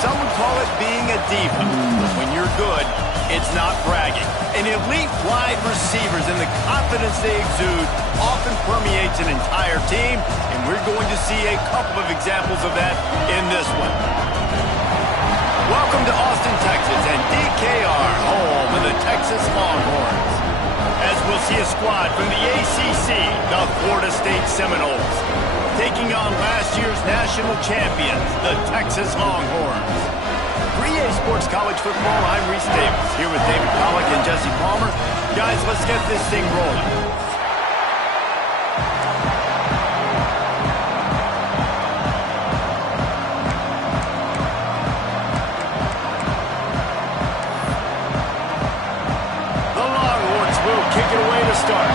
some would call it being a diva. But when you're good, it's not bragging. And elite wide receivers and the confidence they exude often permeates an entire team, and we're going to see a couple of examples of that in this one. Welcome to Austin, Texas, and DKR, home of the Texas Longhorns. As we'll see a squad from the ACC, the Florida State Seminoles, taking on last year's national champions, the Texas Longhorns. For EA Sports College Football, I'm Reese Davis, here with David Pollack and Jesse Palmer. Guys, let's get this thing rolling. Kick it away to start.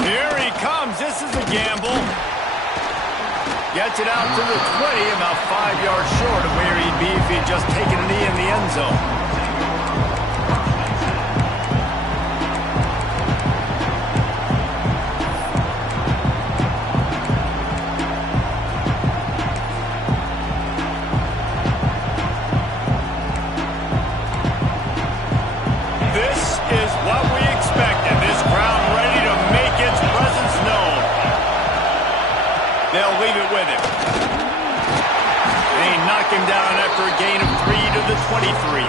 Here he comes. This is a gamble. Gets it out to the 20, about 5 yards short of where he'd be if he'd just taken a knee in the end zone. They'll leave it with him. They knock him down after a gain of 3 to the 23.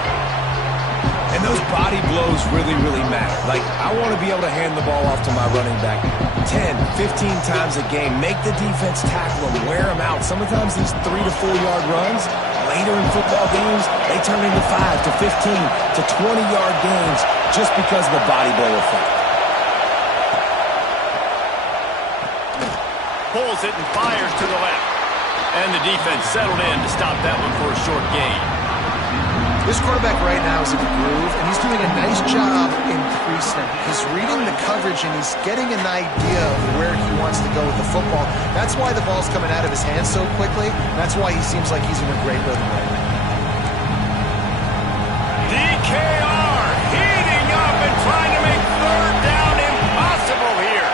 And those body blows really, really matter. Like, I want to be able to hand the ball off to my running back 10, 15 times a game. Make the defense tackle him, wear him out. Sometimes these 3 to 4 yard runs, later in football games, they turn into 5 to 15 to 20 yard gains just because of the body blow effect. Pulls it and fires to the left. And the defense settled in to stop that one for a short gain. This quarterback right now is in a groove, and he's doing a nice job increasing. He's reading the coverage, and he's getting an idea of where he wants to go with the football. That's why the ball's coming out of his hands so quickly. That's why he seems like he's in a great rhythm right now. DKR heating up and trying to make third down impossible here.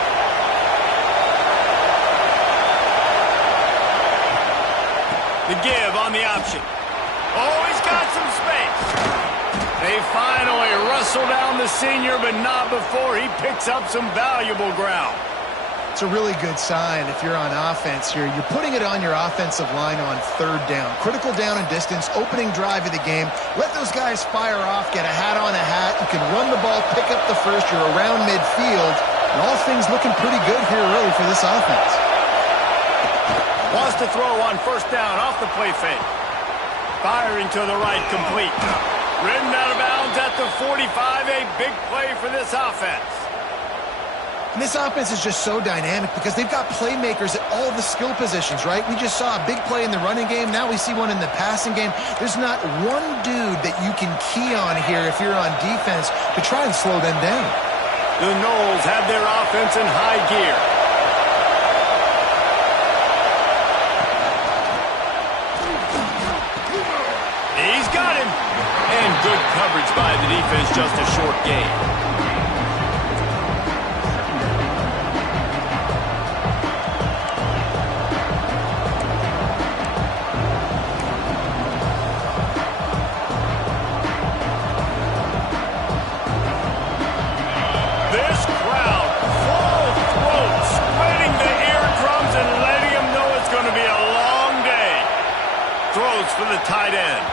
The give on the option. Oh, he's got some space. They finally wrestle down the senior, but not before he picks up some valuable ground. It's a really good sign if you're on offense here. You're putting it on your offensive line on third down. Critical down and distance, opening drive of the game. Let those guys fire off, get a hat on a hat. You can run the ball, pick up the first. You're around midfield. And all things looking pretty good here early for this offense. Wants to throw on first down off the play fake. Firing to the right, complete. Ridden out of bounds at the 45, a big play for this offense. And this offense is just so dynamic because they've got playmakers at all the skill positions, right? We just saw a big play in the running game. Now we see one in the passing game. There's not one dude that you can key on here if you're on defense to try and slow them down. The Noles have their offense in high gear. He's got him. And good coverage by the defense, just a short gain. This crowd, full throat, spreading the eardrums and letting them know it's going to be a long day. Throws for the tight end.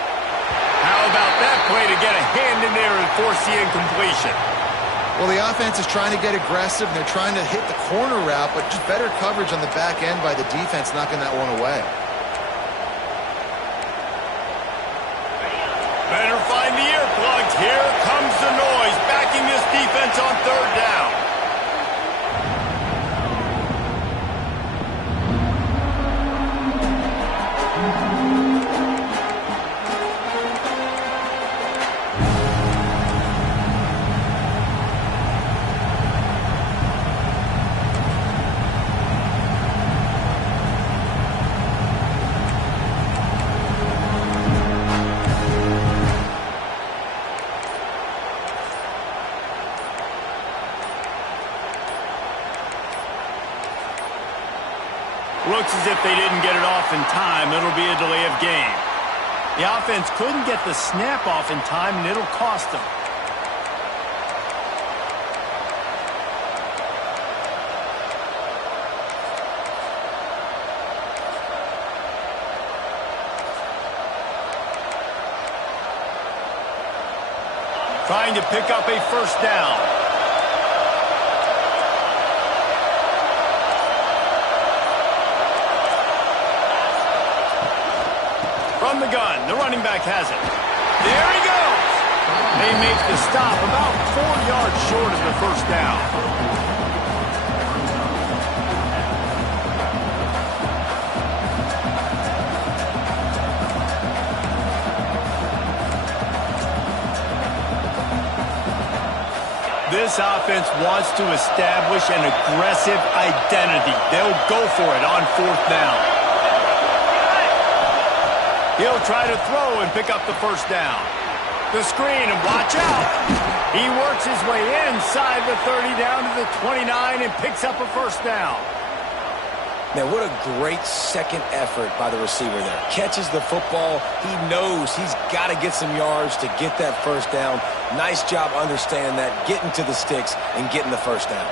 How about that play to get a hand in there and force the incompletion? Well, the offense is trying to get aggressive, and they're trying to hit the corner route, but just better coverage on the back end by the defense, knocking that one away. Better find the earplugs. Here comes the noise, backing this defense on third down. Looks as if they didn't get it off in time. It'll be a delay of game. The offense couldn't get the snap off in time, and it'll cost them. Trying to pick up a first down. From the gun, the running back has it. There he goes. They make the stop about 4 yards short of the first down. This offense wants to establish an aggressive identity. They'll go for it on 4th down. He'll try to throw and pick up the first down. The screen, and watch out. He works his way inside the 30 down to the 29 and picks up a first down. Man, what a great second effort by the receiver there. Catches the football. He knows he's got to get some yards to get that first down. Nice job understanding that, getting to the sticks and getting the first down.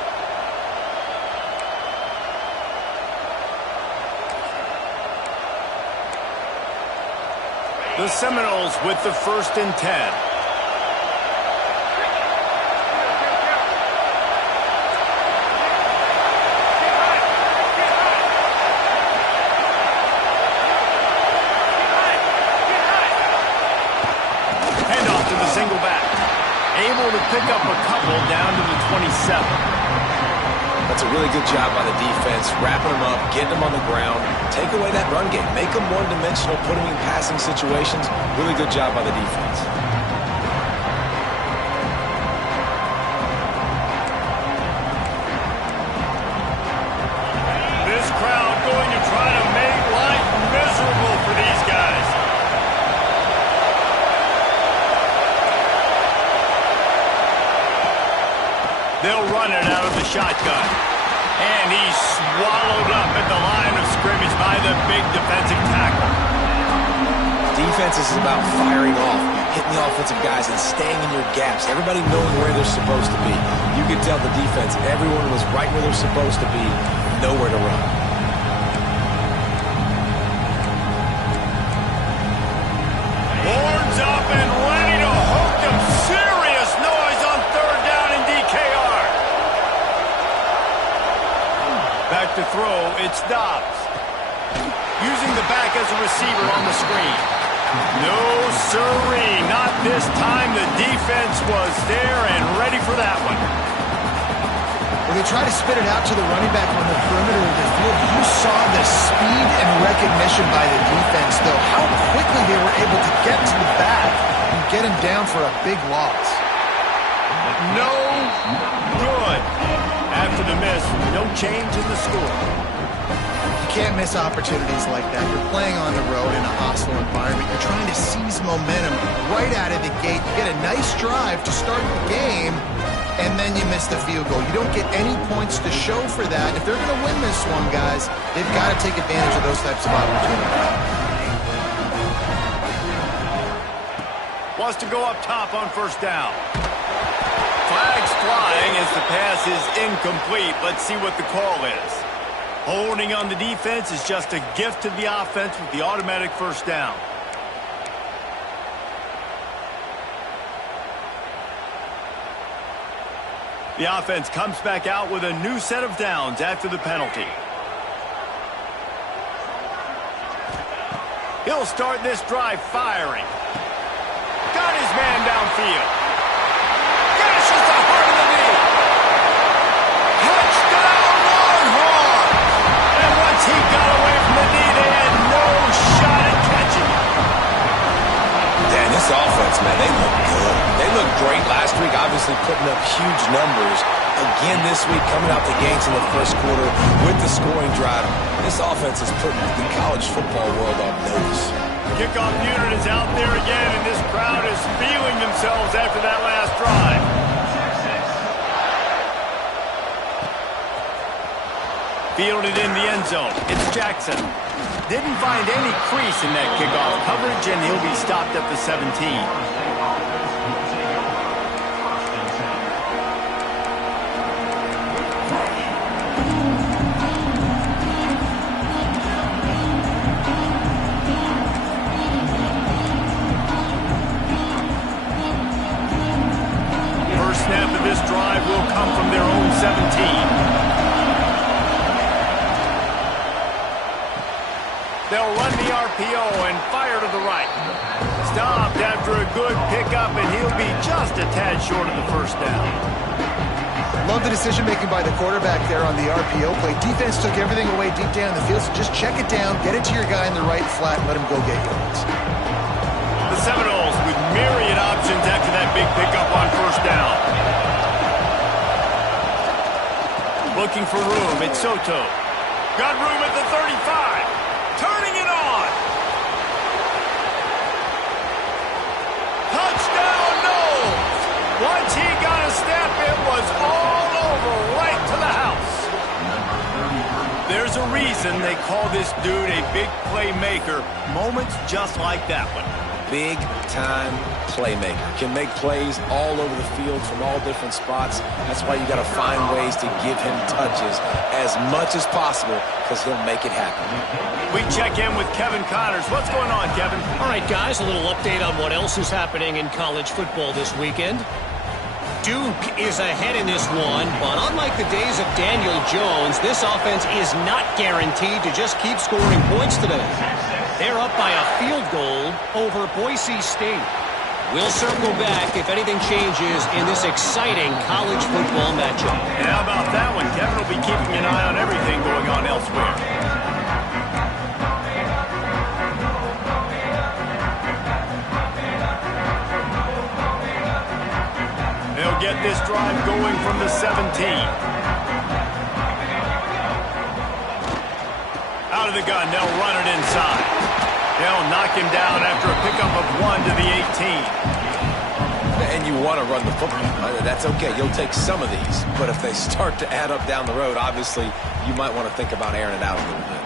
The Seminoles with the 1st and 10. Single back. Able to pick up a couple down to the 27. That's a really good job by the defense, wrapping them up, getting them on the ground, take away that run game, make them one-dimensional, put them in passing situations. Really good job by the defense. This crowd going to try to make life miserable for these guys. They'll run it out of the shotgun. And he's swallowed up at the line of scrimmage by the big defensive tackle. Defense is about firing off, hitting the offensive guys and staying in your gaps. Everybody knowing where they're supposed to be. You could tell the defense, everyone was right where they're supposed to be, nowhere to run. Horns up and ready to hook them. Serious noise on 3rd down in DKR. Back to throw, it's Dobbs. Using the back as a receiver on the screen. No siree, not this time. The defense was there and ready for that one. When they try to spit it out to the running back on the perimeter of the field, you saw the speed and recognition by the defense, though. How quickly they were able to get to the back and get him down for a big loss. No good. After the miss, no change in the score. You can't miss opportunities like that. You're playing on the road in a hostile environment. You're trying to seize momentum right out of the gate. You get a nice drive to start the game, and then you miss the field goal. You don't get any points to show for that. If they're going to win this one, guys, they've got to take advantage of those types of opportunities. Wants to go up top on 1st down. Flags flying as the pass is incomplete. Let's see what the call is. Holding on the defense is just a gift to the offense with the automatic 1st down. The offense comes back out with a new set of downs after the penalty. He'll start this drive firing. Got his man downfield. Gashes the heart of the knee. Touchdown, Longhorn! And once he got away from the knee, they had no shot at catching him. Dan, this offense, man, they look good. They looked great last week, obviously putting up huge numbers. Again this week, coming out the gates in the 1st quarter with the scoring drive. This offense is putting the college football world on notice. Kickoff unit is out there again, and this crowd is feeling themselves after that last drive. Fielded in the end zone. It's Jackson. Didn't find any crease in that kickoff coverage, and he'll be stopped at the 17. First snap of this drive will come from their own 17. They'll run the RPO and fire to the right. Stopped after a good pickup, and he'll be just a tad short of the first down. Love the decision-making by the quarterback there on the RPO play. Defense took everything away deep down the field, so just check it down, get it to your guy in the right flat, and let him go get yards. The Seminoles with myriad options after that big pickup on first down. Looking for room, it's Soto. Got room at the 35. Turning it on. Touchdown, Knowles. Once he got a step, it was all over right to the house. There's a reason they call this dude a big playmaker. Moments just like that one. Big-time playmaker. Can make plays all over the field from all different spots. That's why you got to find ways to give him touches as much as possible, because he'll make it happen. We check in with Kevin Connors. What's going on, Kevin? All right, guys, a little update on what else is happening in college football this weekend. Duke is ahead in this one, but unlike the days of Daniel Jones, this offense is not guaranteed to just keep scoring points today. They're up by a field goal over Boise State. We'll circle back if anything changes in this exciting college football matchup. And how about that one? Kevin will be keeping an eye on everything going on elsewhere. They'll get this drive going from the 17. Out of the gun, they'll run it inside. They'll knock him down after a pickup of 1 to the 18. And you want to run the football. That's okay. You'll take some of these. But if they start to add up down the road, obviously, you might want to think about airing it out a little bit.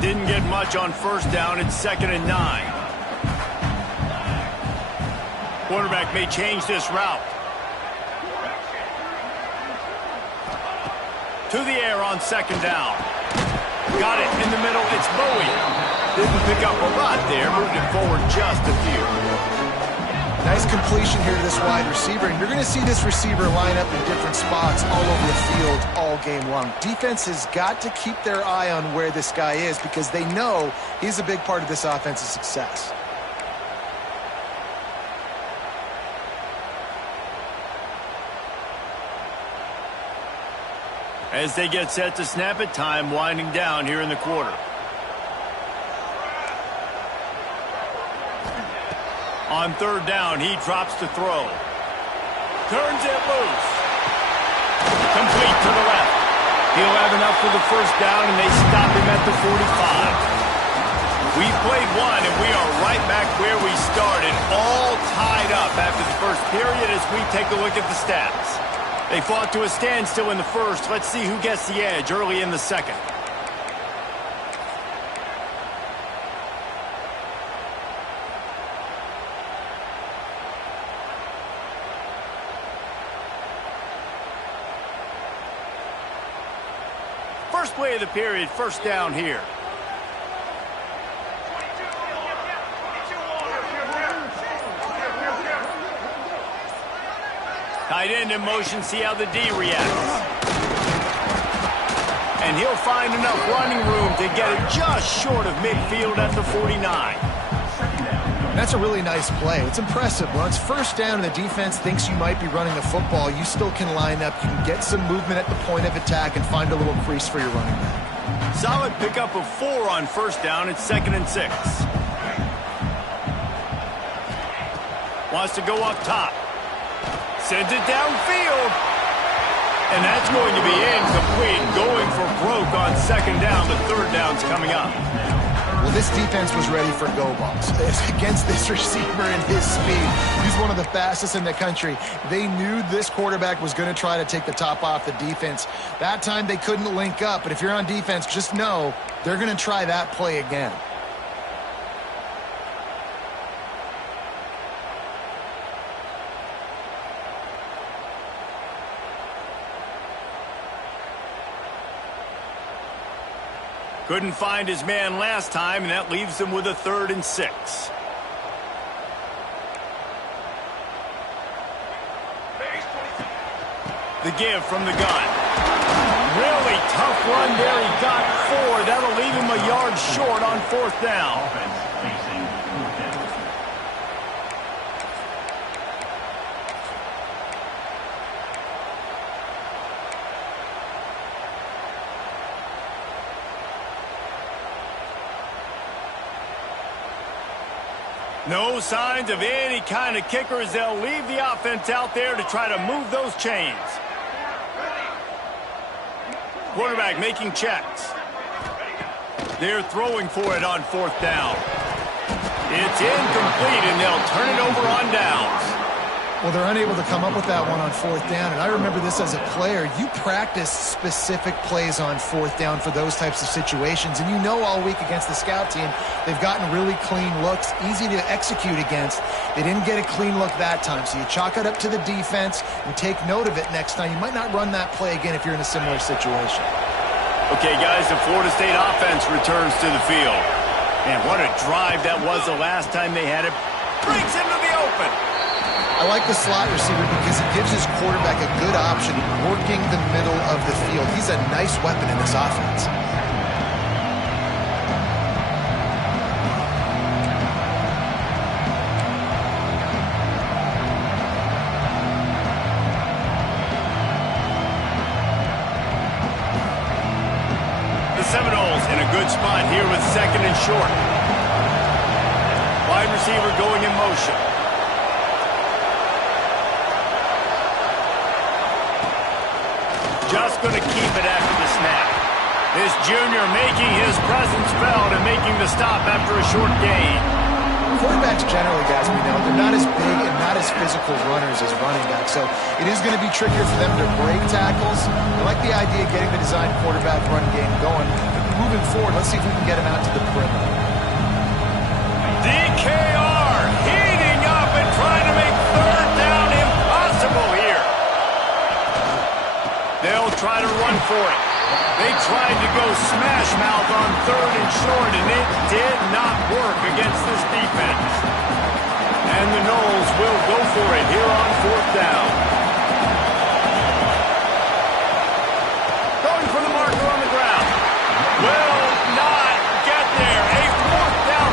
Didn't get much on first down. It's 2nd and 9. Quarterback may change this route. To the air on 2nd down. Got it in the middle. It's Bowie. Didn't pick up a lot there. Moved it forward just a few. Nice completion here to this wide receiver. And you're going to see this receiver line up in different spots all over the field all game long. Defense has got to keep their eye on where this guy is because they know he's a big part of this offense's success. As they get set to snap it, time winding down here in the quarter. On 3rd down, he drops to throw. Turns it loose. Complete to the left. He'll have enough for the first down, and they stop him at the 45. We've played one, and we are right back where we started, all tied up after the first period as we take a look at the stats. They fought to a standstill in the first. Let's see who gets the edge early in the second. First play of the period, first down here. Tight end in motion, see how the D reacts. And he'll find enough running room to get it just short of midfield at the 49. That's a really nice play. It's impressive. When it's first down and the defense thinks you might be running the football, you still can line up. You can get some movement at the point of attack and find a little crease for your running back. Solid pickup of 4 on first down. It's 2nd and 6. Wants to go up top. Sends it downfield. And that's going to be incomplete. Going for broke on 2nd down. The 3rd down's coming up. Well, this defense was ready for go balls. Against this receiver and his speed, he's one of the fastest in the country. They knew this quarterback was going to try to take the top off the defense. That time they couldn't link up, but if you're on defense, just know they're going to try that play again. Couldn't find his man last time, and that leaves him with a 3rd and 6. The give from the gun. Really tough run there. He got 4. That'll leave him a yard short on 4th down. No signs of any kind of kickers. They'll leave the offense out there to try to move those chains. Quarterback making checks. They're throwing for it on 4th down. It's incomplete, and they'll turn it over on downs. Well, they're unable to come up with that one on 4th down, and I remember this as a player. You practice specific plays on 4th down for those types of situations, and you know all week against the scout team, they've gotten really clean looks, easy to execute against. They didn't get a clean look that time, so you chalk it up to the defense and take note of it next time. You might not run that play again if you're in a similar situation. Okay, guys, the Florida State offense returns to the field. And what a drive that was the last time they had it. Breaks into the open. I like the slot receiver because it gives his quarterback a good option working the middle of the field. He's a nice weapon in this offense. The Seminoles in a good spot here with 2nd and short. Wide receiver going in motion. Just going to keep it after the snap. This junior making his presence felt and making the stop after a short gain. Quarterbacks generally, guys, we know, they're not as big and not as physical runners as running backs, so it is going to be trickier for them to break tackles. I like the idea of getting the design quarterback run game going. Moving forward, let's see if we can get him out to the perimeter. DKR heating up and trying to make 3rd down impossible here. They'll try to run for it. They tried to go smash mouth on 3rd and short, and it did not work against this defense. And the Noles will go for it here on 4th down. Going for the marker on the ground. Will not get there. A 4th down.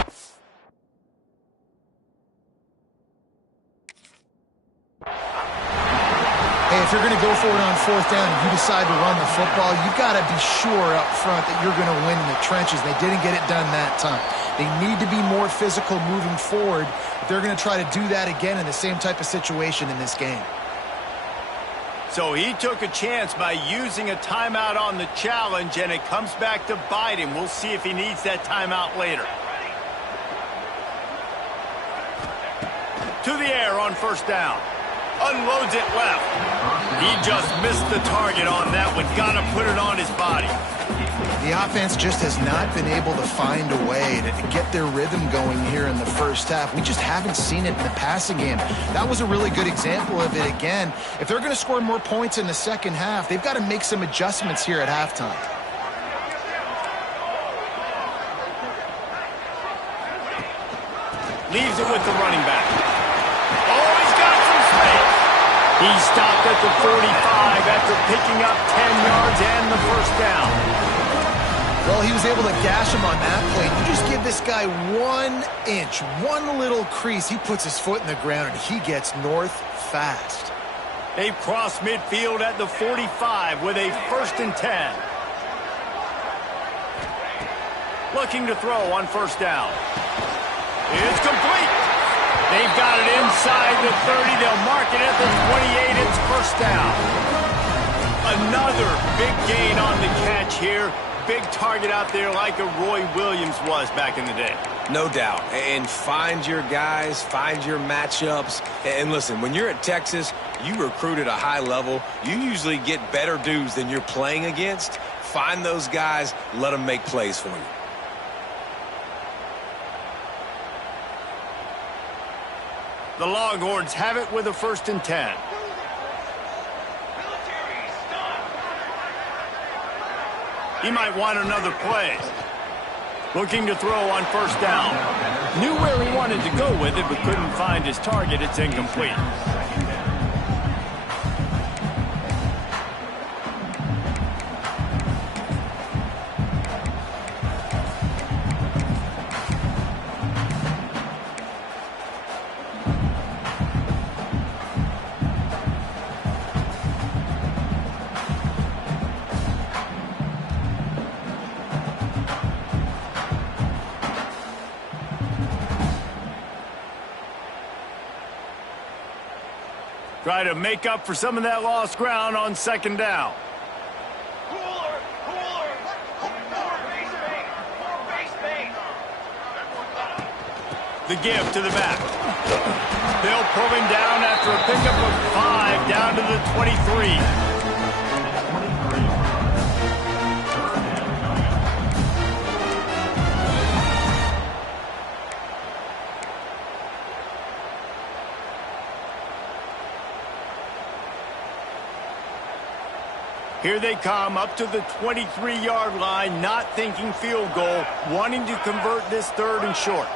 Hey, if you're going to go for it on 4th down and you decide to run the football, you've got to be sure up front that you're going to win in the trenches. They didn't get it done that time. They need to be more physical moving forward if they're going to try to do that again in the same type of situation in this game. So he took a chance by using a timeout on the challenge, and it comes back to bite him. We'll see if he needs that timeout later. To the air on 1st down. Unloads it left. He just missed the target on that one. Got to put it on his body. The offense just has not been able to find a way to get their rhythm going here in the first half. We just haven't seen it in the passing game. That was a really good example of it again. If they're going to score more points in the second half, they've got to make some adjustments here at halftime. Leaves it with the running back. Oh, he's got some space. He stopped at the 45 after picking up 10 yards and the 1st down. Well, he was able to gash him on that play. You just give this guy 1 inch, one little crease. He puts his foot in the ground, and he gets north fast. They've crossed midfield at the 45 with a 1st and 10. Looking to throw on 1st down. It's complete. They've got it inside the 30. They'll mark it at the 28. It's 1st down. Another big gain on the catch here. big target out there like a Roy Williams was back in the day. No doubt. And find your guys, find your matchups. And listen, when you're at Texas, you recruit at a high level. You usually get better dudes than you're playing against. Find those guys, let them make plays for you. The Longhorns have it with a 1st and 10. He might want another play. Looking to throw on 1st down. Knew where he wanted to go with it, but couldn't find his target. It's incomplete. Try to make up for some of that lost ground on 2nd down. The give to the back. They'll pull him down after a pickup of 5 down to the 23. Here they come up to the 23-yard line, not thinking field goal, wanting to convert this 3rd and short.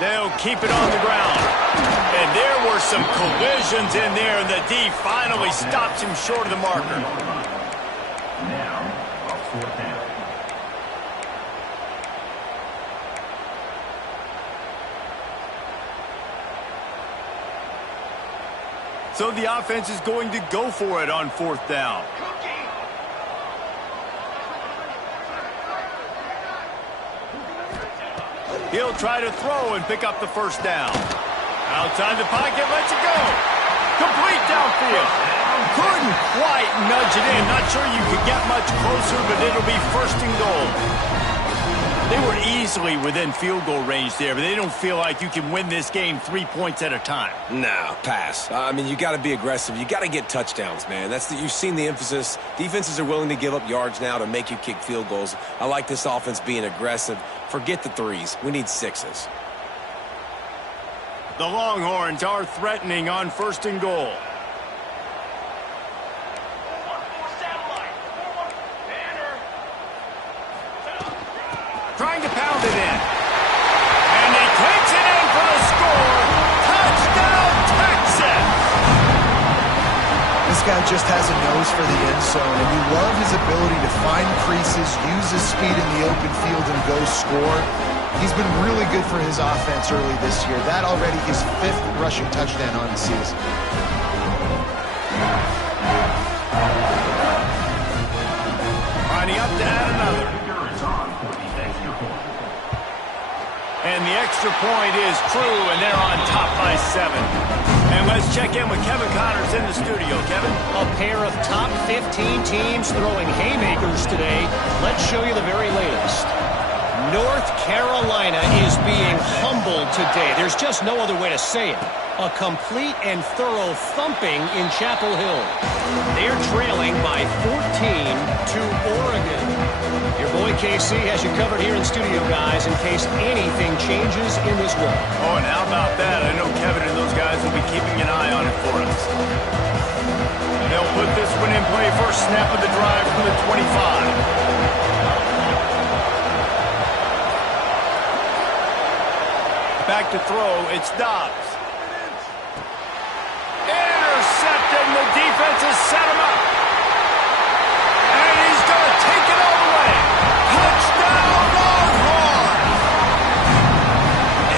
They'll keep it on the ground. And there were some collisions in there, and the D finally stops him short of the marker. Now, 4th down. So the offense is going to go for it on 4th down. He'll try to throw and pick up the 1st down. Outside the pocket, lets it go. Complete downfield. Couldn't quite nudge it in. Not sure you could get much closer, but it'll be 1st and goal. They were easily within field goal range there, but they don't feel like you can win this game 3 points at a time. No, pass. I mean, you got to be aggressive. You got to get touchdowns, man. You've seen the emphasis. Defenses are willing to give up yards now to make you kick field goals. I like this offense being aggressive. Forget the 3s. We need 6s. The Longhorns are threatening on 1st and goal. Trying to pound it in. And he takes it in for the score. Touchdown, Texas! This guy just has a nose for the end zone, and you love his ability to find creases, use his speed in the open field, and go score. He's been really good for his offense early this year. That already his 5th rushing touchdown on the season. Lining up to add another. And the extra point is true, and they're on top by 7. And let's check in with Kevin Connors in the studio. Kevin? A pair of top 15 teams throwing haymakers today. Let's show you the very latest. North Carolina is being humbled today. There's just no other way to say it. A complete and thorough thumping in Chapel Hill. They're trailing by 14 to Oregon. Your boy KC has you covered here in studio, guys, in case anything changes in this one. Oh, and how about that? I know Kevin and those guys will be keeping an eye on it for us. They'll put this one in play. First snap of the drive from the 25. Back to throw, it's Dobbs. Intercepted, and the defense has set him up. And he's going to take it all the way. Touchdown, Longhorns!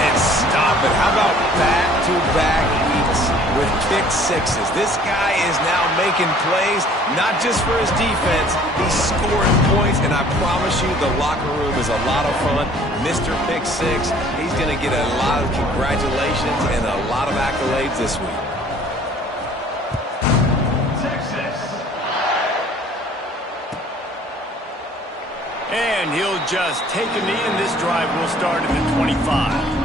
And stop it. How about back-to-back weeks with pick 6s? This guy is now making plays, not just for his defense. He's scoring points, and I promise you the locker room is a lot of fun. Mr. Pick 6, he's going to get a lot of congratulations and a lot of accolades this week. And he'll just take a knee, and this drive will start at the 25.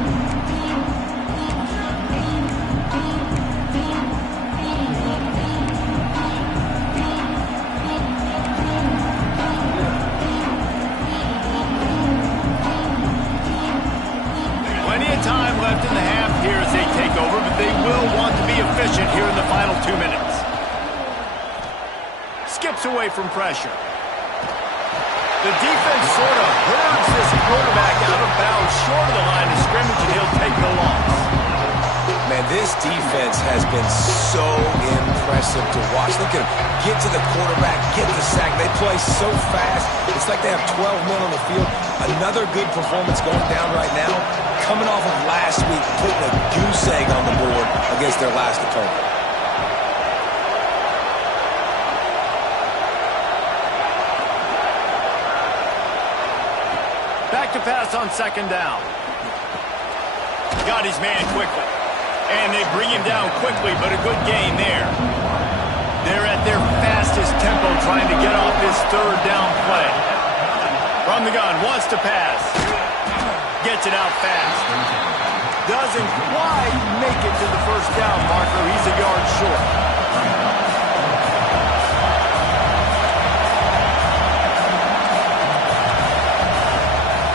Time left in the half here as they take over, but they will want to be efficient here in the final 2 minutes. Skips away from pressure. The defense sort of hurls this quarterback out of bounds short of the line of scrimmage, and he'll take the loss. Man, this defense has been so impressive to watch. Look at them get to the quarterback, get the sack. They play so fast. It's like they have 12 men on the field. Another good performance going down right now. Coming off of last week, putting a goose egg on the board against their last opponent. Back to pass on second down. Got his man quickly. And they bring him down quickly, but a good gain there. They're at their fastest tempo trying to get off this third down play. From the gun, wants to pass. Gets it out fast. Doesn't quite make it to the first down marker. He's a yard short.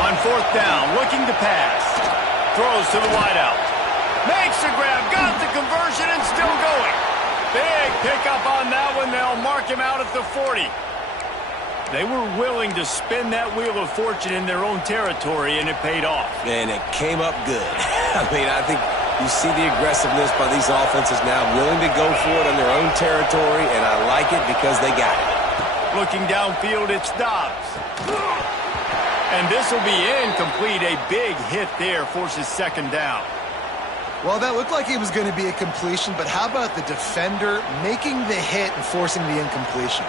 On fourth down, looking to pass. Throws to the wideout. Makes the grab, got the conversion, and still going. Big pickup on that one. They'll mark him out at the 40. They were willing to spin that wheel of fortune in their own territory, and it paid off. And it came up good. I mean, I think you see the aggressiveness by these offenses now, willing to go for it on their own territory, and I like it because they got it. Looking downfield, it's Dobbs. And this will be incomplete. A big hit there forces second down. Well, that looked like it was going to be a completion, but how about the defender making the hit and forcing the incompletion?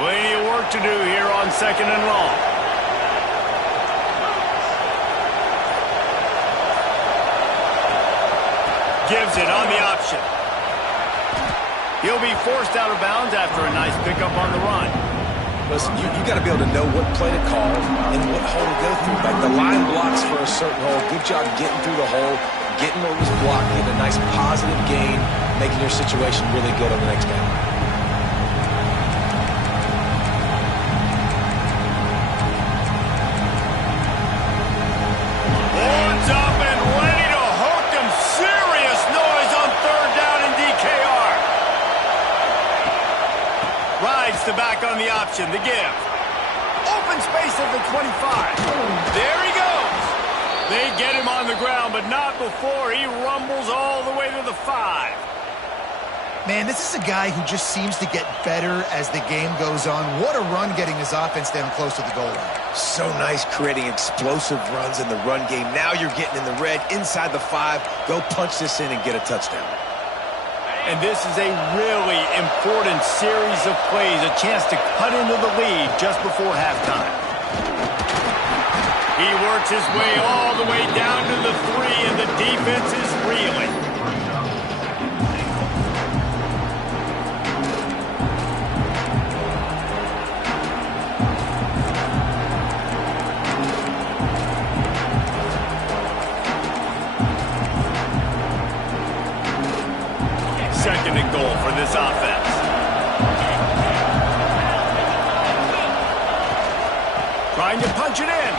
Plenty of work to do here on second and long. Gives it on the option. He'll be forced out of bounds after a nice pickup on the run. Listen, you got to be able to know what play to call and what hole to go through. Like the line blocks for a certain hole. Good job getting through the hole, getting what was blocked, getting a nice positive gain, making your situation really good on the next down. The back on the option, the give. Open space at the 25. There he goes. They get him on the ground, but not before he rumbles all the way to the 5. Man, this is a guy who just seems to get better as the game goes on. What a run getting his offense down close to the goal line. So nice creating explosive runs in the run game. Now you're getting in the red inside the 5. Go punch this in and get a touchdown. And this is a really important series of plays, a chance to cut into the lead just before halftime. He works his way all the way down to the 3, and the defense is reeling. Second and goal for this offense. Trying to punch it in.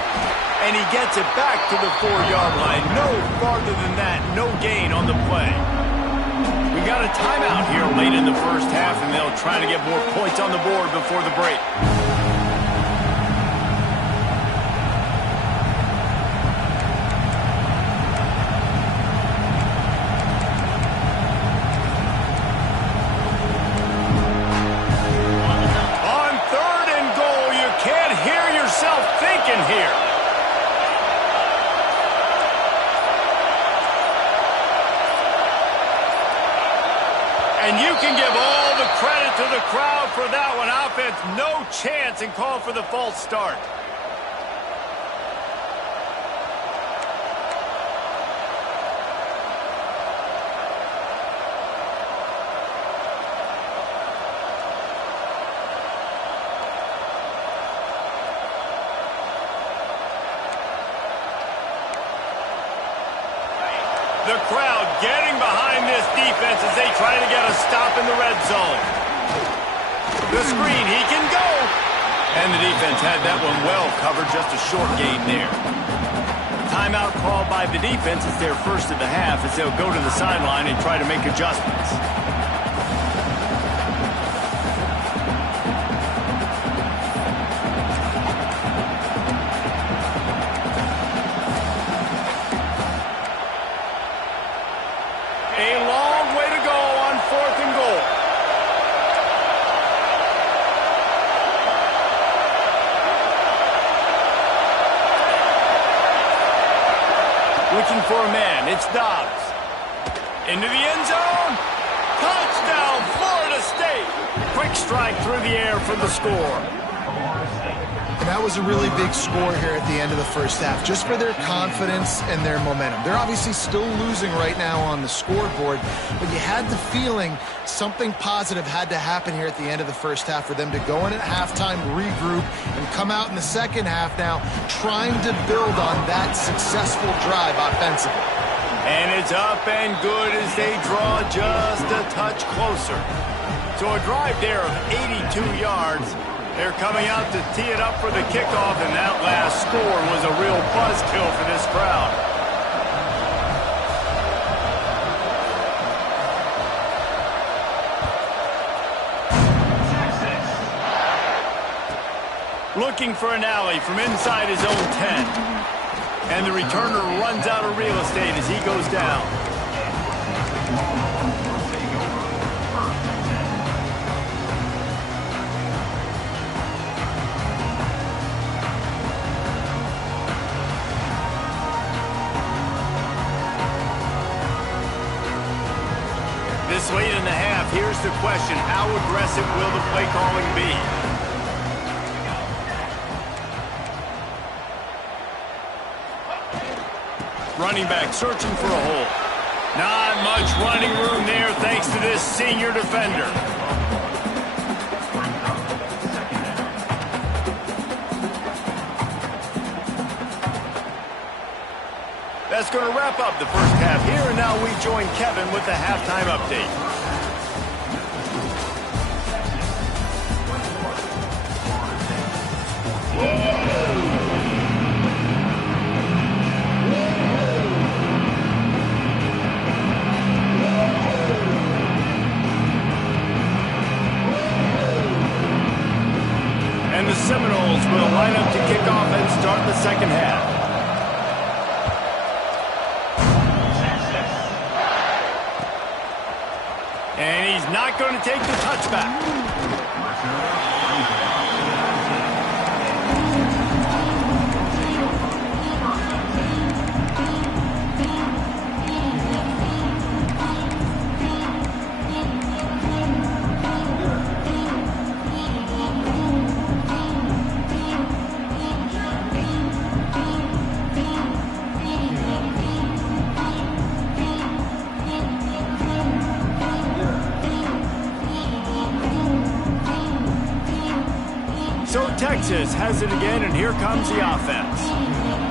And he gets it back to the 4-yard line. No farther than that. No gain on the play. We got a timeout here late in the first half, and they'll try to get more points on the board before the break. Here. And you can give all the credit to the crowd for that one. Offense, no chance, and call for the false start. The crowd getting behind this defense as they try to get a stop in the red zone. The screen, he can go. And the defense had that one well covered, just a short gain there. Timeout called by the defense. It's their first of the half as they'll go to the sideline and try to make adjustments. A long way to go on 4th and goal. Looking for a man. It's Dobbs. Into the end zone. Touchdown, Florida State. Quick strike through the air for the score. And that was a really big score here at the end of the first half, just for their confidence and their momentum. They're obviously still losing right now on the scoreboard, but you had the feeling something positive had to happen here at the end of the first half for them to go in at halftime, regroup, and come out in the second half now trying to build on that successful drive offensively. And it's up and good as they draw just a touch closer. So a drive there of 82 yards. They're coming out to tee it up for the kickoff, and that last score was a real buzzkill for this crowd. Looking for an alley from inside his own 10. And the returner runs out of real estate as he goes down. This late in the half, here's the question. How aggressive will the play calling be? Running back searching for a hole. Not much running room there thanks to this senior defender. That's going to wrap up the first half here, and now we join Kevin with the halftime update. And the Seminoles will line up to kick off and start the second half. And he's not going to take the touchback. Texas has it again, and here comes the offense.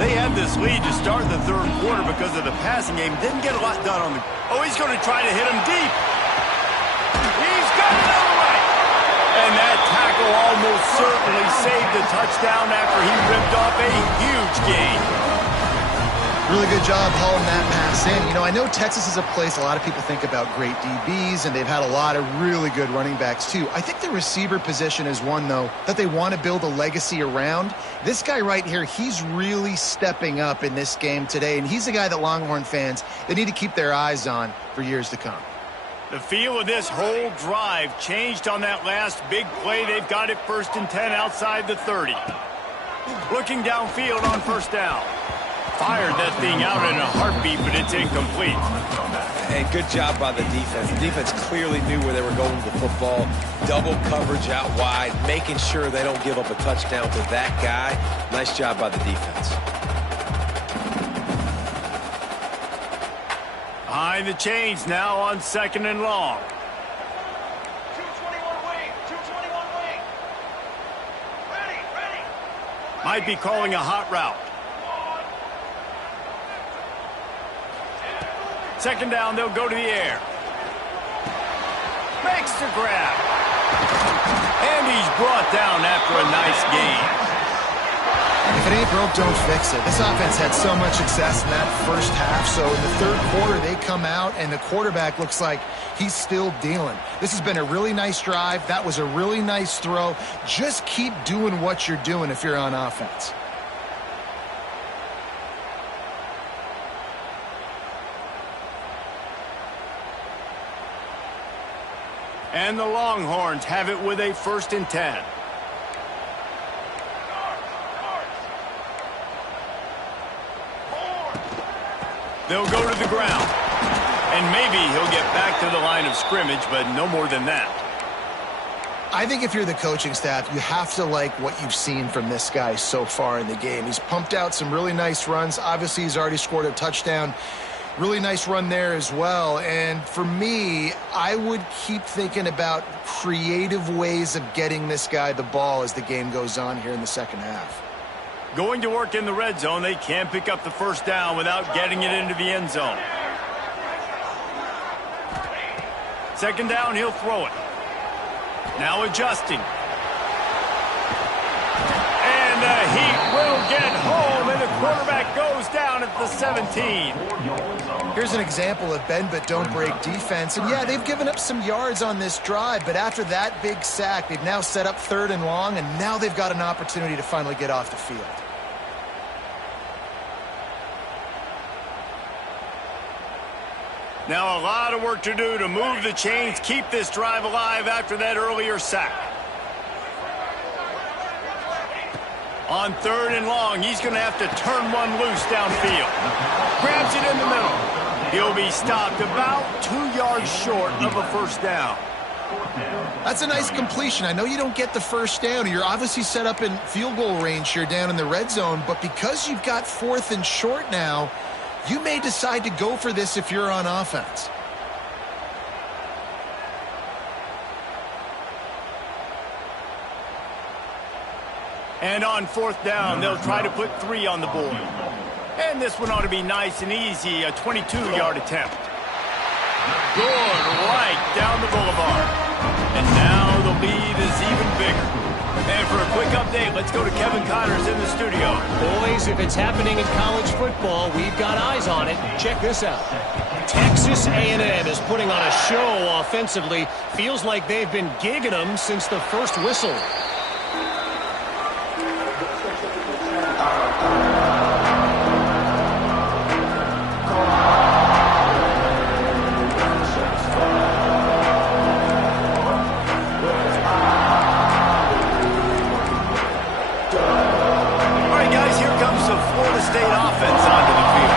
They had this lead to start the third quarter because of the passing game. Didn't get a lot done on the... Oh, he's going to try to hit him deep. He's got it all the way. And that tackle almost certainly saved the touchdown after he ripped off a huge gain. Really good job hauling that pass in. You know, I know Texas is a place a lot of people think about great DBs, and they've had a lot of really good running backs too. I think the receiver position is one, though, that they want to build a legacy around. This guy right here, he's really stepping up in this game today, and he's a guy that Longhorn fans, they need to keep their eyes on for years to come. The feel of this whole drive changed on that last big play. They've got it 1st and 10 outside the 30. Looking downfield on first down. Fired that thing out in a heartbeat, but it's incomplete. And good job by the defense. The defense clearly knew where they were going with the football. Double coverage out wide, making sure they don't give up a touchdown to that guy. Nice job by the defense. Behind the chains now on 2nd and long. 221 wing, 221 wing. Ready. Might be calling a hot route. second down, they'll go to the air. Makes the grab. And he's brought down after a nice gain. If it ain't broke, don't fix it. This offense had so much success in that first half, so in the third quarter they come out and the quarterback looks like he's still dealing. This has been a really nice drive. That was a really nice throw. Just keep doing what you're doing if you're on offense. And the Longhorns have it with a 1st and 10. They'll go to the ground. And maybe he'll get back to the line of scrimmage, but no more than that. I think if you're the coaching staff, you have to like what you've seen from this guy so far in the game. He's pumped out some really nice runs. Obviously, he's already scored a touchdown. Really nice run there as well. And for me, I would keep thinking about creative ways of getting this guy the ball as the game goes on here in the second half. Going to work in the red zone, they can't pick up the 1st down without getting it into the end zone. 2nd down, he'll throw it. Now adjusting. And he will get home, and the quarterback goes down at the 17. Here's an example of bend but don't break defense. And yeah, they've given up some yards on this drive, but after that big sack, they've now set up 3rd and long, and now they've got an opportunity to finally get off the field. Now a lot of work to do to move the chains, keep this drive alive after that earlier sack. On 3rd and long, he's going to have to turn one loose downfield. Grabs it in the middle. He'll be stopped about 2 yards short of a 1st down. That's a nice completion. I know you don't get the 1st down. You're obviously set up in field goal range here down in the red zone, but because you've got 4th and short now, you may decide to go for this if you're on offense. And on 4th down, they'll try to put 3 on the board. And this one ought to be nice and easy, a 22-yard attempt. Good, right down the boulevard. And now the lead is even bigger. And for a quick update, let's go to Kevin Connors in the studio. Boys, if it's happening in college football, we've got eyes on it. Check this out. Texas A&M is putting on a show offensively. Feels like they've been gigging them since the first whistle. State offense onto the field.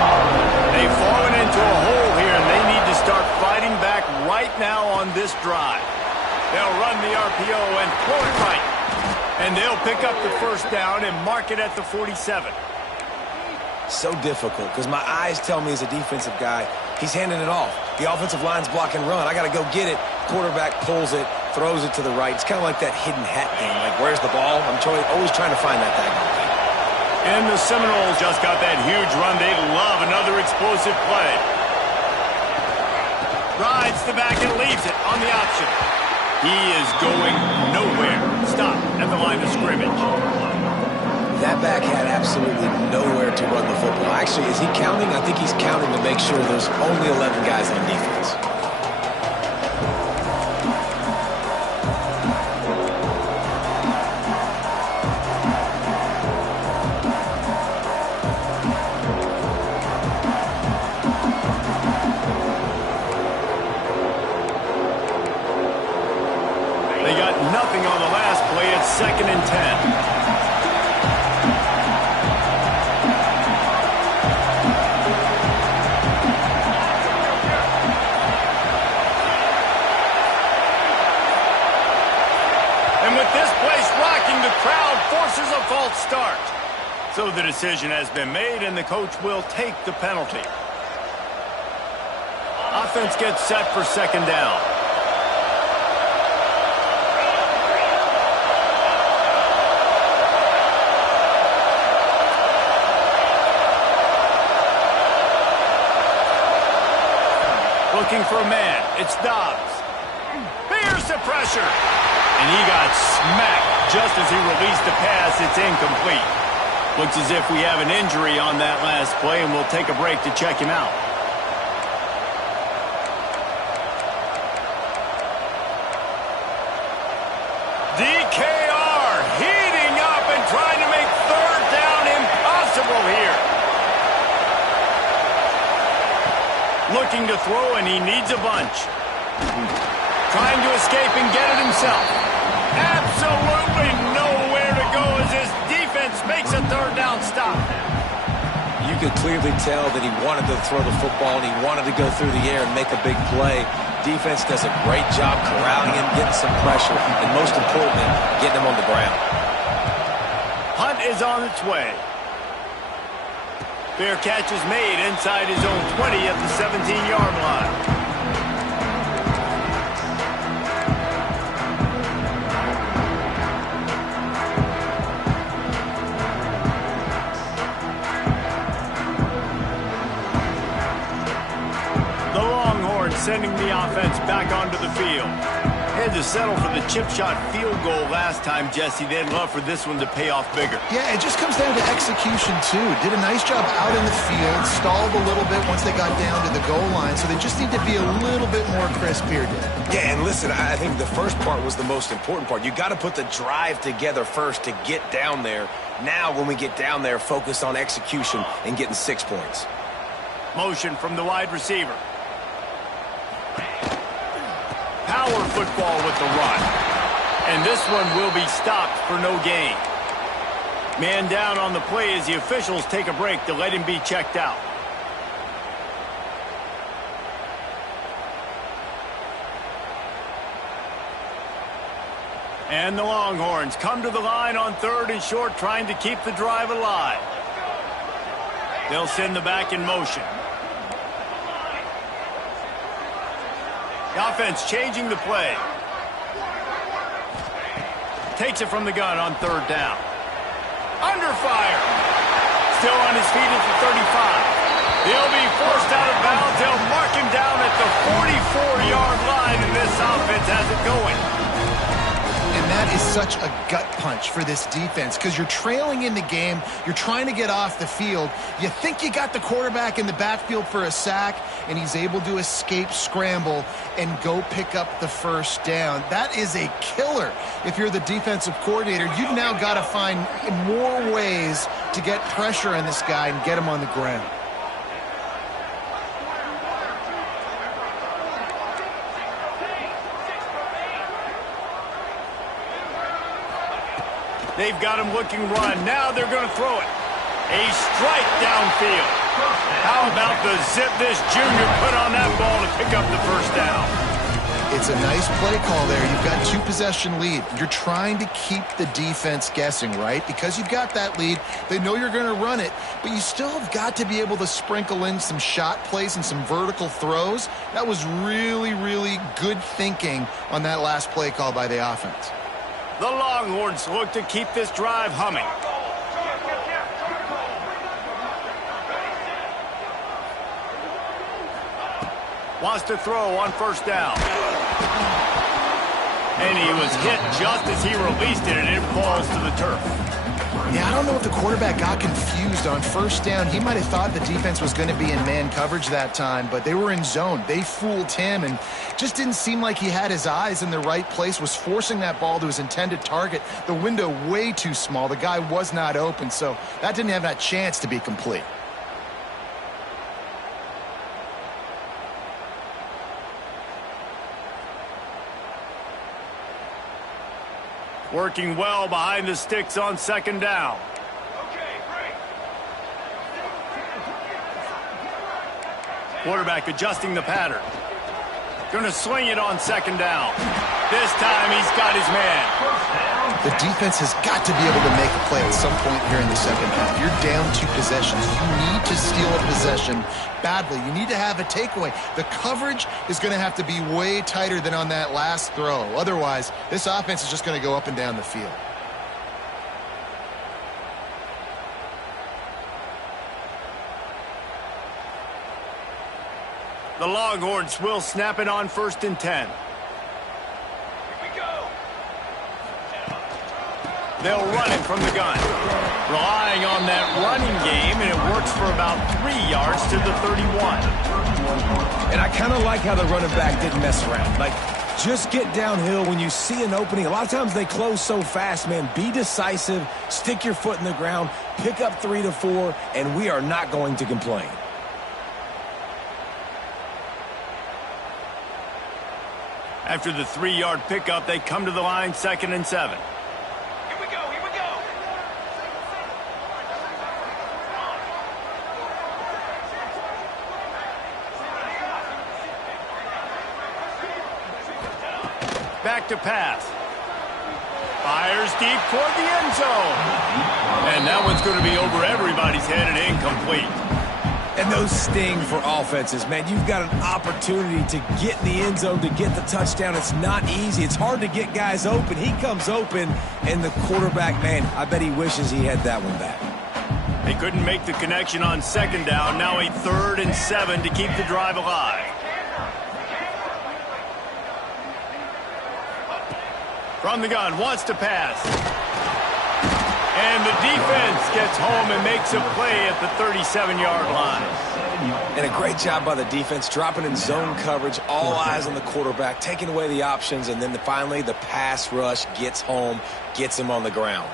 They've fallen into a hole here, and they need to start fighting back right now on this drive. They'll run the RPO and throw it right. And they'll pick up the 1st down and mark it at the 47. So difficult because my eyes tell me as a defensive guy, he's handing it off. The offensive line's block and run. I got to go get it. Quarterback pulls it, throws it to the right. It's kind of like that hidden hat game. Like, where's the ball? I'm always trying to find that thing. And the Seminoles just got that huge run. They love another explosive play. Rides the back and leaves it on the option. He is going nowhere. Stop at the line of scrimmage. That back had absolutely nowhere to run the football. Actually, is he counting? I think he's counting to make sure there's only 11 guys on defense. They got nothing on the last play. It's 2nd and 10. And with this place rocking, the crowd forces a false start. So the decision has been made, and the coach will take the penalty. Offense gets set for 2nd down. for a man. It's Dobbs. Here's the pressure. And he got smacked just as he released the pass. It's incomplete. Looks as if we have an injury on that last play, and we'll take a break to check him out. DKR heating up and trying to make third down impossible here. Looking to throw, and he needs a bunch. Trying to escape and get it himself. Absolutely nowhere to go as his defense makes a third down stop. You could clearly tell that he wanted to throw the football and he wanted to go through the air and make a big play. Defense does a great job corralling him, getting some pressure, and most importantly, getting him on the ground. Hunt is on its way. Fair catch is made inside his own 20 at the 17-yard line. Sending the offense back onto the field. Had to settle for the chip shot field goal last time, Jesse. They'd love for this one to pay off bigger. Yeah, it just comes down to execution, too. Did a nice job out in the field, stalled a little bit once they got down to the goal line, so they just need to be a little bit more crisp here, Dan. Yeah, and listen, I think the first part was the most important part. You got to put the drive together first to get down there. Now, when we get down there, focus on execution and getting 6 points. Motion from the wide receiver. Power football with the run. And this one will be stopped for no gain. Man down on the play as the officials take a break to let him be checked out. And the Longhorns come to the line on 3rd and short, trying to keep the drive alive. They'll send the back in motion. The offense changing the play. Takes it from the gun on 3rd down. Under fire. Still on his feet at the 35. He'll be forced out of bounds. They'll mark him down at the 44-yard line, and this offense has it going. And that is such a gut punch for this defense because you're trailing in the game. You're trying to get off the field. You think you got the quarterback in the backfield for a sack, and he's able to escape, scramble, and go pick up the first down. That is a killer. If you're the defensive coordinator, you've now got to find more ways to get pressure on this guy and get him on the ground. They've got him looking run. Now they're going to throw it. A strike downfield. How about the zip this junior put on that ball to pick up the first down? It's a nice play call there. You've got 2-possession lead. You're trying to keep the defense guessing, right? Because you've got that lead. They know you're going to run it, but you still have got to be able to sprinkle in some shot plays and some vertical throws. That was really, really good thinking on that last play call by the offense. The Longhorns look to keep this drive humming. Wants to throw on 1st down. And he was hit just as he released it, and it falls to the turf. Yeah, I don't know if the quarterback got confused on 1st down. He might have thought the defense was going to be in man coverage that time, but they were in zone. They fooled him and just didn't seem like he had his eyes in the right place, was forcing that ball to his intended target. The window way too small. The guy was not open, so that didn't have that chance to be complete. Working well behind the sticks on 2nd down. Quarterback adjusting the pattern. Going to swing it on 2nd down. This time he's got his man. The defense has got to be able to make a play at some point here in the second half. You're down 2 possessions. You need to steal a possession badly. You need to have a takeaway. The coverage is going to have to be way tighter than on that last throw. Otherwise, this offense is just going to go up and down the field. The Longhorns will snap it on 1st and 10. Here we go. They'll run it from the gun. Relying on that running game, and it works for about 3 yards to the 31. And I kind of like how the running back didn't mess around. Like, just get downhill when you see an opening. A lot of times they close so fast, man. Be decisive, stick your foot in the ground, pick up 3 to 4, and we are not going to complain. After the 3-yard pickup, they come to the line 2nd and 7. Here we go. Here we go. Back to pass. Fires deep toward the end zone. And that one's going to be over everybody's head and incomplete. And those sting for offenses, man. You've got an opportunity to get in the end zone, to get the touchdown. It's not easy. It's hard to get guys open. He comes open, and the quarterback, man, I bet he wishes he had that one back. They couldn't make the connection on 2nd down. Now a 3rd and 7 to keep the drive alive. From the gun, wants to pass. And the defense gets home and makes a play at the 37-yard line. And a great job by the defense, dropping in zone coverage, all eyes on the quarterback, taking away the options, and then finally the pass rush gets home, gets him on the ground.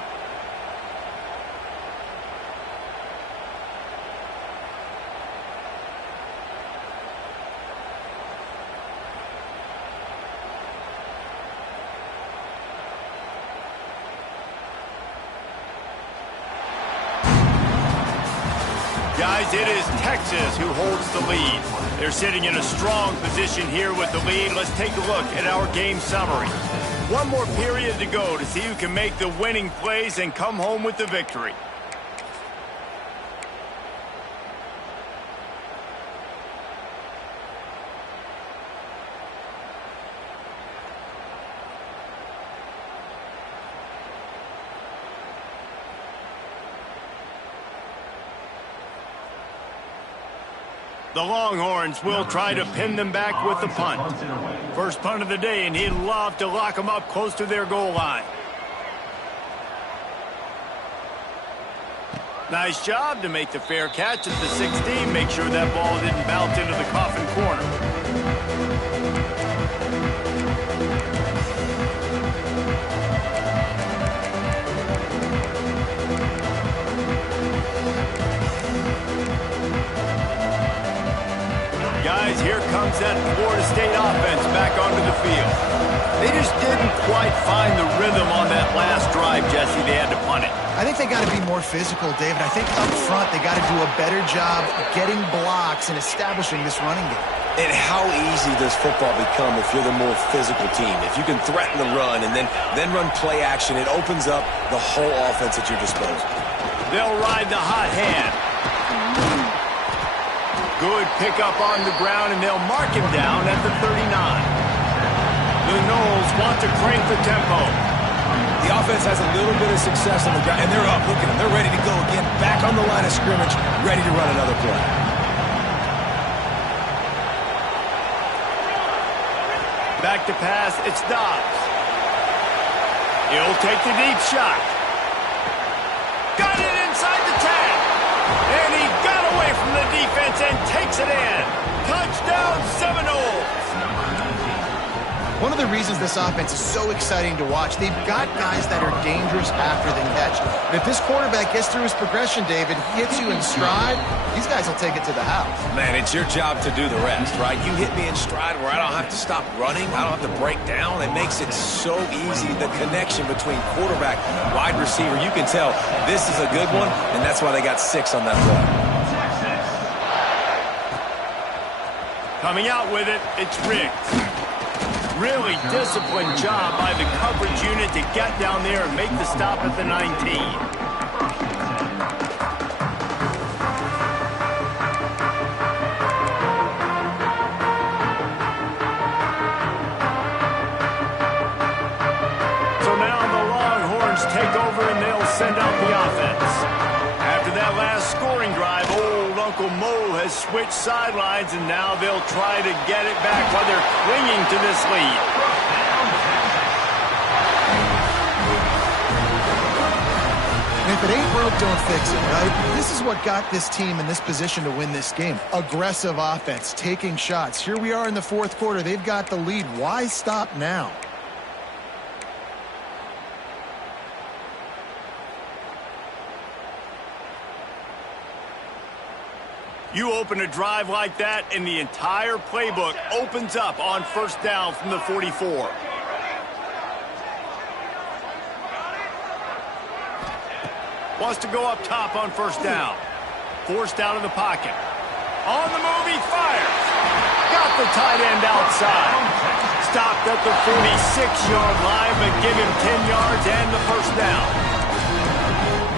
Guys, it is Texas who holds the lead. They're sitting in a strong position here with the lead. Let's take a look at our game summary. One more period to go to see who can make the winning plays and come home with the victory. The Longhorns will try to pin them back with the punt. First punt of the day, and he'd love to lock them up close to their goal line. Nice job to make the fair catch at the 16. Make sure that ball didn't bounce into the coffin corner. Guys, here comes that Florida State offense back onto the field. They just didn't quite find the rhythm on that last drive, Jesse. They had to punt it. I think they got to be more physical, David. I think up front they got to do a better job getting blocks and establishing this running game. And how easy does football become if you're the more physical team? If you can threaten the run and then run play action, it opens up the whole offense at your disposal. They'll ride the hot hand. Good pickup on the ground, and they'll mark him down at the 39. The Noles want to crank the tempo. The offense has a little bit of success on the ground, and they're up. Look at them. They're ready to go again. Back on the line of scrimmage, ready to run another play. Back to pass, it's Dobbs. He'll take the deep shot. Got it inside the tag. And he got away from the defense and takes it in. Touchdown, Seminoles. One of the reasons this offense is so exciting to watch, they've got guys that are dangerous after the catch. And if this quarterback gets through his progression, David, hits you in stride, these guys will take it to the house. Man, it's your job to do the rest, right? You hit me in stride where I don't have to stop running. I don't have to break down. It makes it so easy, the connection between quarterback, wide receiver. You can tell this is a good one, and that's why they got 6 on that play. Coming out with it, it's Riggs. Really disciplined job by the coverage unit to get down there and make the stop at the 19. So now the Longhorns take over and they'll send out the offense. After that last scoring drive, old Uncle Mo has switched sidelines, and now they'll try to get it back while they're clinging to this lead. And if it ain't broke, don't fix it, right? This is what got this team in this position to win this game. Aggressive offense, taking shots. Here we are in the fourth quarter. They've got the lead. Why stop now? You open a drive like that, and the entire playbook opens up on first down from the 44. Wants to go up top on first down. Forced out of the pocket. On the move, he fires. Got the tight end outside. Stopped at the 46-yard line, but give him 10 yards and the first down.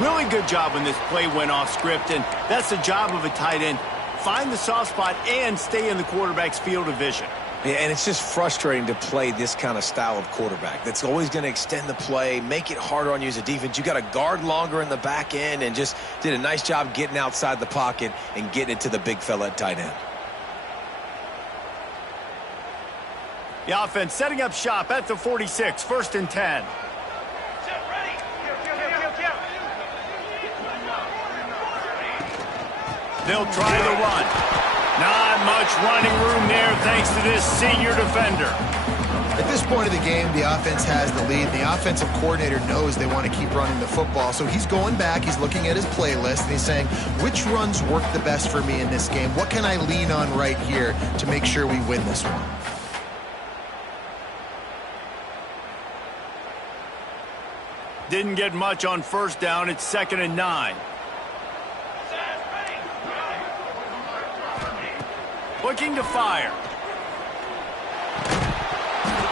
Really good job when this play went off script, and that's the job of a tight end. Find the soft spot and stay in the quarterback's field of vision. Yeah, and it's just frustrating to play this kind of style of quarterback. That's always going to extend the play, make it harder on you as a defense. You got to guard longer in the back end, and just did a nice job getting outside the pocket and getting it to the big fella at tight end. The offense setting up shop at the 46, 1st and 10. They'll try the run. Not much running room there thanks to this senior defender. At this point of the game, the offense has the lead. The offensive coordinator knows they want to keep running the football. So he's going back, he's looking at his playlist, and he's saying, which runs work the best for me in this game? What can I lean on right here to make sure we win this one? Didn't get much on first down. It's 2nd and 9. Looking to fire.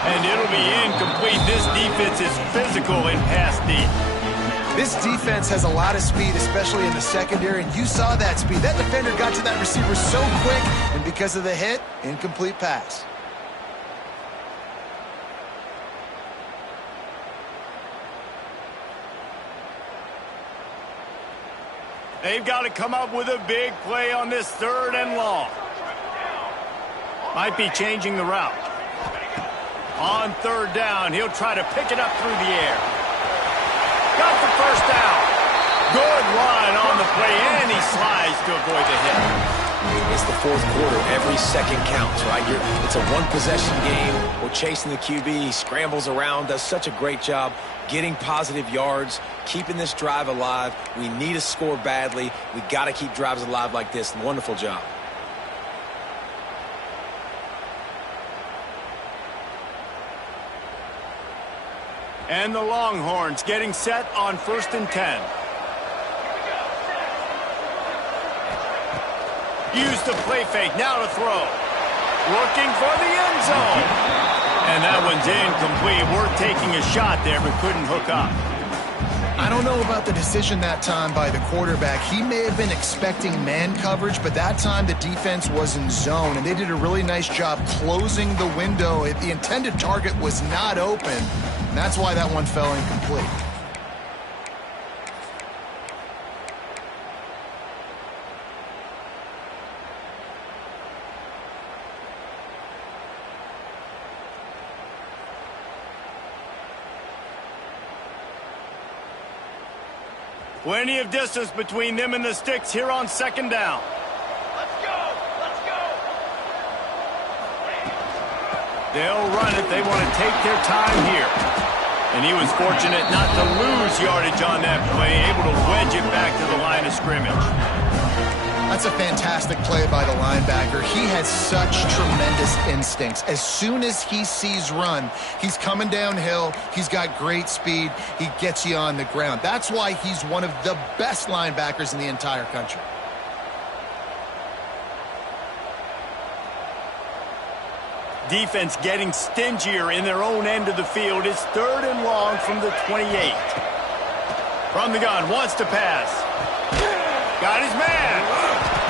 And it'll be incomplete. This defense is physical and pass deep. This defense has a lot of speed, especially in the secondary, and you saw that speed. That defender got to that receiver so quick, and because of the hit, incomplete pass. They've got to come up with a big play on this 3rd and long. Might be changing the route. On 3rd down, he'll try to pick it up through the air. Got the first down. Good run on the play, and he slides to avoid the hit. It's the fourth quarter. Every second counts, right? It's a one-possession game. We're chasing the QB. He scrambles around, does such a great job getting positive yards, keeping this drive alive. We need to score badly. We got to keep drives alive like this. Wonderful job. And the Longhorns getting set on 1st and 10. Use the play fake, now to throw. Looking for the end zone. And that one's incomplete. We're taking a shot there, but couldn't hook up. I don't know about the decision that time by the quarterback. He may have been expecting man coverage, but that time the defense was in zone, and they did a really nice job closing the window. The intended target was not open, and that's why that one fell incomplete. Plenty of distance between them and the sticks here on 2nd down. Let's go! Let's go! They'll run it. They want to take their time here. And he was fortunate not to lose yardage on that play, able to wedge it back to the line of scrimmage. That's a fantastic play by the linebacker. He has such tremendous instincts. As soon as he sees run, he's coming downhill. He's got great speed. He gets you on the ground. That's why he's one of the best linebackers in the entire country. Defense getting stingier in their own end of the field. It's 3rd and long from the 28. From the gun, wants to pass. Got his man.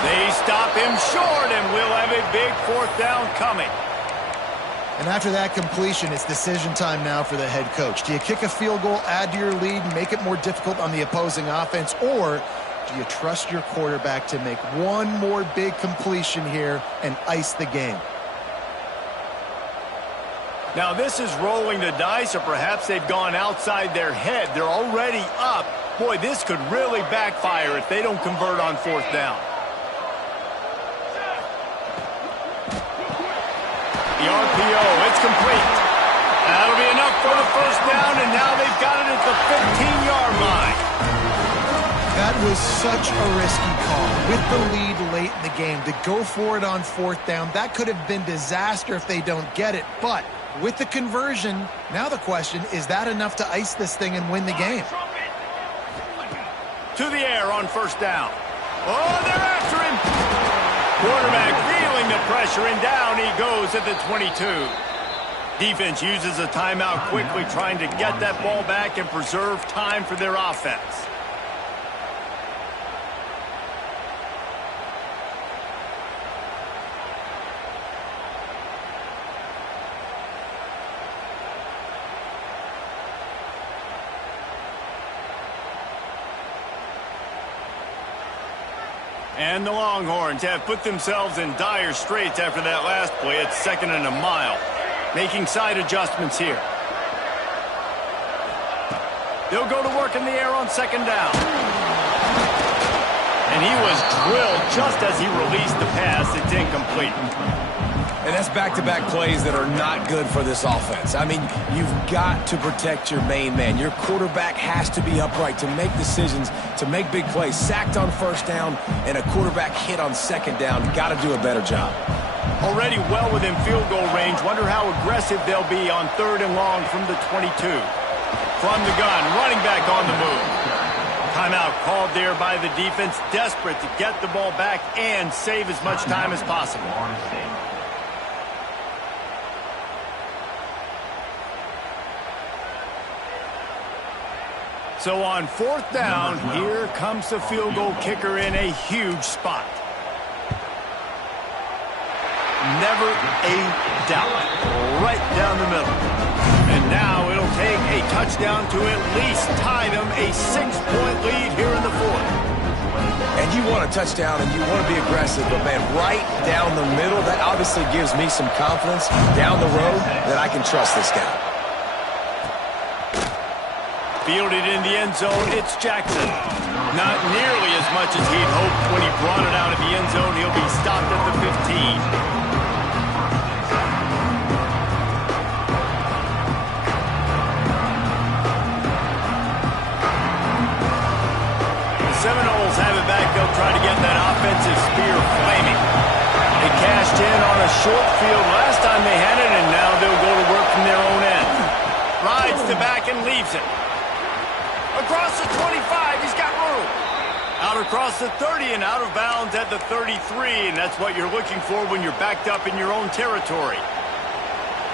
They stop him short, and we'll have a big 4th down coming. And after that completion, it's decision time now for the head coach. Do you kick a field goal, add to your lead, and make it more difficult on the opposing offense, or Do you trust your quarterback to make one more big completion here and ice the game? Now this is rolling the dice, or perhaps they've gone outside their head. They're already up. Boy, this could really backfire if they don't convert on fourth down. The RPO, it's complete. That'll be enough for the first down, and now they've got it at the 15-yard line. That was such a risky call with the lead late in the game. To go for it on fourth down, that could have been disaster if they don't get it. But with the conversion, now the question, is that enough to ice this thing and win the game? To the air on first down. Oh, they're after him. Quarterback feeling the pressure, and down he goes at the 22. Defense uses a timeout quickly, trying to get that ball back and preserve time for their offense. And the Longhorns have put themselves in dire straits after that last play. It's 2nd and a mile. Making side adjustments here. They'll go to work in the air on 2nd down. And he was drilled just as he released the pass. It's incomplete. And that's back-to-back plays that are not good for this offense. I mean, you've got to protect your main man. Your quarterback has to be upright to make decisions, to make big plays. Sacked on first down and a quarterback hit on 2nd down. Got to do a better job. Already well within field goal range. Wonder how aggressive they'll be on 3rd and long from the 22. From the gun, running back on the move. Timeout called there by the defense, desperate to get the ball back and save as much time as possible. So on 4th down, here comes the field goal kicker in a huge spot. Never a doubt. Right down the middle. And now it'll take a touchdown to at least tie them a 6-point lead here in the 4th. And you want a touchdown and you want to be aggressive, but man, right down the middle, that obviously gives me some confidence down the road that I can trust this guy. Fielded in the end zone, it's Jackson. Not nearly as much as he'd hoped when he brought it out of the end zone. He'll be stopped at the 15. Seminoles have it back. They'll try to get that offensive spear flaming. They cashed in on a short field last time they had it, and now they'll go to work from their own end. Rides to back and leaves it. Across the 25, he's got room. Out across the 30 and out of bounds at the 33, and that's what you're looking for when you're backed up in your own territory.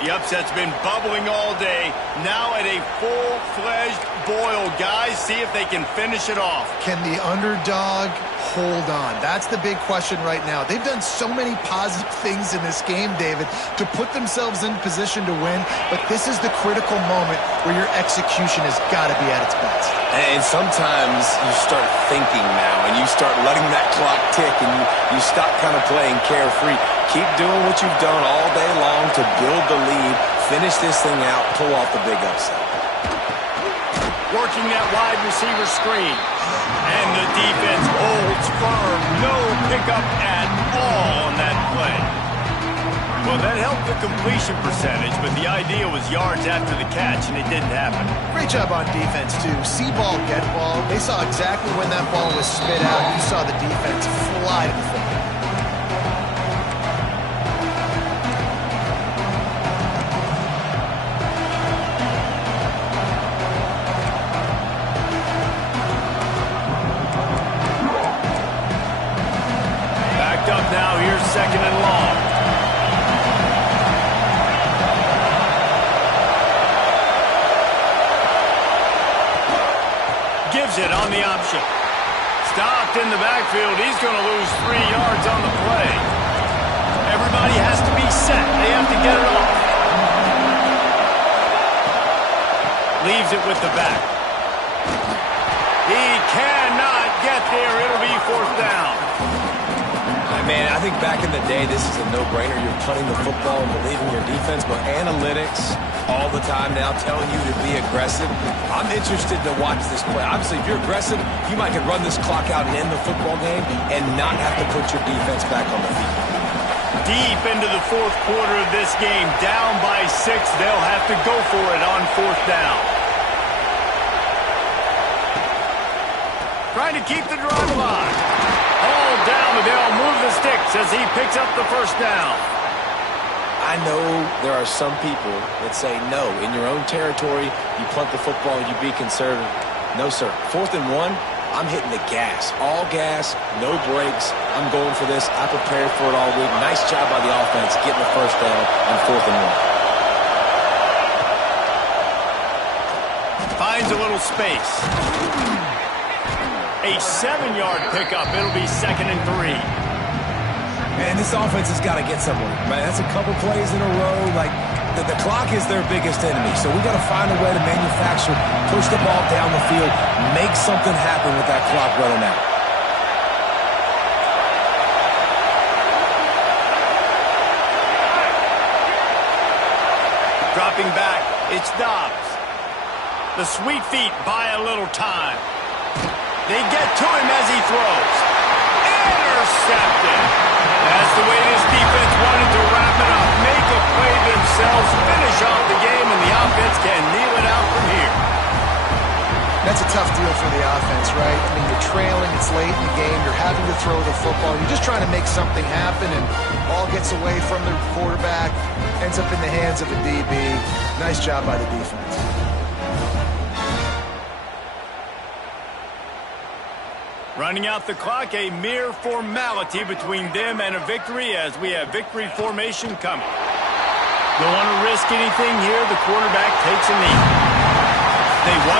The upset's been bubbling all day. Now at a full-fledged boil. Guys, see if they can finish it off. Can the underdog hold on? That's the big question right now. They've done so many positive things in this game, David, to put themselves in position to win, but this is the critical moment where your execution has got to be at its best. And sometimes you start thinking now, and you start letting that clock tick, and you stop kind of playing carefree. Keep doing what you've done all day long to build the lead, finish this thing out, pull off the big upset. Working that wide receiver screen. And the defense holds firm. No pickup at all on that play. Well, that helped the completion percentage, but the idea was yards after the catch, and it didn't happen. Great job on defense, too. See ball, get ball. They saw exactly when that ball was spit out. You saw the defense fly to the football. Now here's 2nd and long. Gives it on the option. Stopped in the backfield. He's going to lose 3 yards on the play. Everybody has to be set. They have to get it off. Leaves it with the back. He cannot get there. It'll be fourth down. Man, I think back in the day, this is a no-brainer. You're punting the football and believing your defense, but analytics all the time now telling you to be aggressive. I'm interested to watch this play. Obviously, if you're aggressive, you might could run this clock out and end the football game and not have to put your defense back on the field. Deep into the fourth quarter of this game, down by 6, they'll have to go for it on fourth down. Trying to keep the drive alive. All down, but they'll move the sticks as he picks up the first down. I know there are some people that say, no, in your own territory, you punt the football, you be conservative. No, sir. 4th and 1, I'm hitting the gas. All gas, no brakes. I'm going for this. I prepared for it all week. Nice job by the offense getting the first down on 4th and 1. Finds a little space. A 7-yard pickup. It'll be 2nd and 3. Man, this offense has got to get somewhere. Man, that's a couple plays in a row. Like, the clock is their biggest enemy. So we got to find a way to manufacture, push the ball down the field, make something happen with that clock running out. Dropping back, it's Dobbs. The sweet feet buy a little time. They get to him as he throws. Intercepted. That's the way this defense wanted to wrap it up. Make a play themselves, finish off the game, and the offense can kneel it out from here. That's a tough deal for the offense, right? I mean, you're trailing, it's late in the game, you're having to throw the football, you're just trying to make something happen, and ball gets away from the quarterback, ends up in the hands of the DB. Nice job by the defense. Running out the clock, a mere formality between them and a victory as we have victory formation coming. Don't want to risk anything here. The quarterback takes a knee. They won.